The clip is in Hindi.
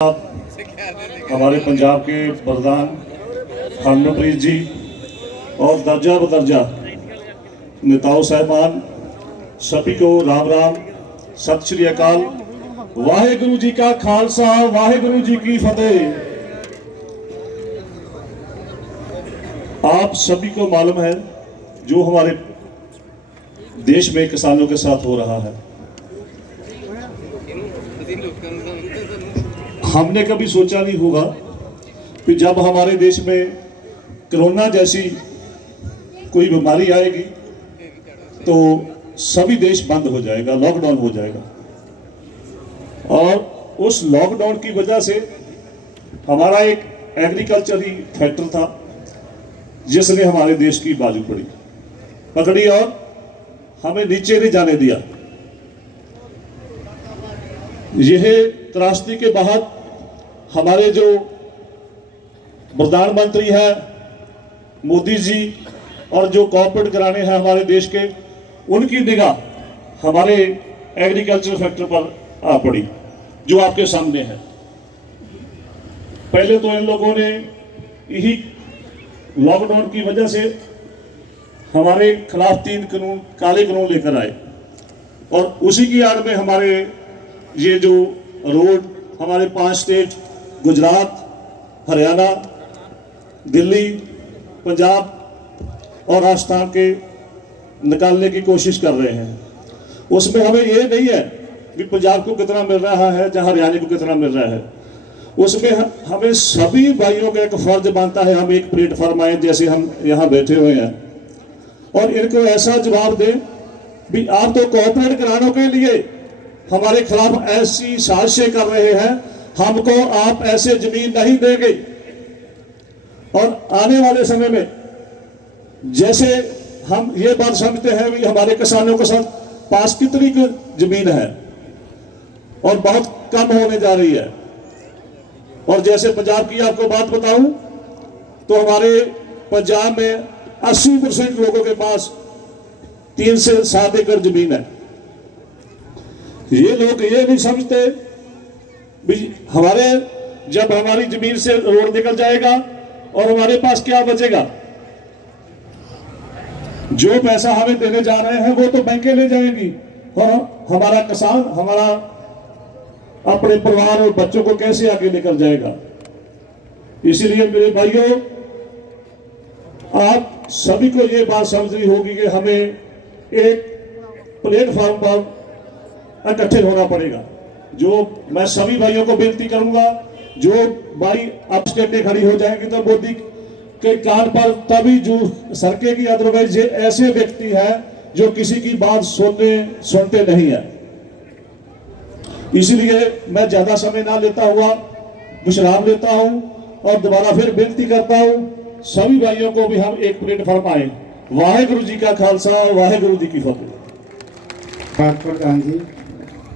हमारे पंजाब के प्रधान हरमनप्रीत जी और दर्जा बदर्जा नेताओं साहबान सभी को राम राम, सत श्री अकाल। वाहेगुरु जी का खालसा, वाहेगुरु जी की फतेह। आप सभी को मालूम है जो हमारे देश में किसानों के साथ हो रहा है। हमने कभी सोचा नहीं होगा कि जब हमारे देश में कोरोना जैसी कोई बीमारी आएगी तो सभी देश बंद हो जाएगा, लॉकडाउन हो जाएगा। और उस लॉकडाउन की वजह से हमारा एक एग्रीकल्चरल फैक्टर था जिसने हमारे देश की बाजू पकड़ी और हमें नीचे नहीं जाने दिया। यह त्रासदी के बाद हमारे जो प्रधानमंत्री हैं मोदी जी और जो कॉर्पोरेट घराने हैं हमारे देश के, उनकी निगाह हमारे एग्रीकल्चर फैक्टर पर आ पड़ी जो आपके सामने है। पहले तो इन लोगों ने यही लॉकडाउन की वजह से हमारे खिलाफ 3 कानून, काले कानून लेकर आए और उसी की आड़ में हमारे ये जो रोड हमारे 5 स्टेट गुजरात, हरियाणा, दिल्ली, पंजाब और राजस्थान के निकालने की कोशिश कर रहे हैं। उसमें हमें ये नहीं है कि पंजाब को कितना मिल रहा है जहाँ हरियाणा को कितना मिल रहा है। उसमें हमें सभी भाइयों का एक फर्ज बनता है, हम एक प्लेटफॉर्म आए जैसे हम यहाँ बैठे हुए हैं और इनको ऐसा जवाब दें भी आप तो कॉर्पोरेट घरानों के लिए हमारे खिलाफ ऐसी साजिशें कर रहे हैं, हमको आप ऐसे जमीन नहीं देंगे। और आने वाले समय में जैसे हम ये बात समझते हैं कि हमारे किसानों के साथ पास कितनी जमीन है और बहुत कम होने जा रही है। और जैसे पंजाब की आपको बात बताऊं तो हमारे पंजाब में 80% लोगों के पास 3 से 7 एकड़ जमीन है। ये लोग ये नहीं समझते भी हमारे जब हमारी जमीन से रोड निकल जाएगा और हमारे पास क्या बचेगा। जो पैसा हमें देने जा रहे हैं वो तो बैंकें ले जाएंगी और हमारा किसान हमारा अपने परिवार और बच्चों को कैसे आगे निकल जाएगा। इसीलिए मेरे भाइयों, आप सभी को ये बात समझनी होगी कि हमें एक प्लेटफॉर्म पर इकट्ठे होना पड़ेगा। जो मैं सभी भाइयों को बेनती करूंगा, जो भाई अपस्टेट खड़ी हो जाएंगे तो मोदी के कान पर तभी जो सरकेगी, अदरवाइज ये ऐसे व्यक्ति हैं जो किसी की बात सुनते नहीं है। इसीलिए मैं ज्यादा समय ना लेता हुआ विश्राम लेता हूं और दोबारा फिर बेनती करता हूं सभी भाइयों को भी हम एक प्लेटफॉर्म आए। वाहेगुरु जी का खालसा, वाहेगुरु जी की फतेह। प्रधान जी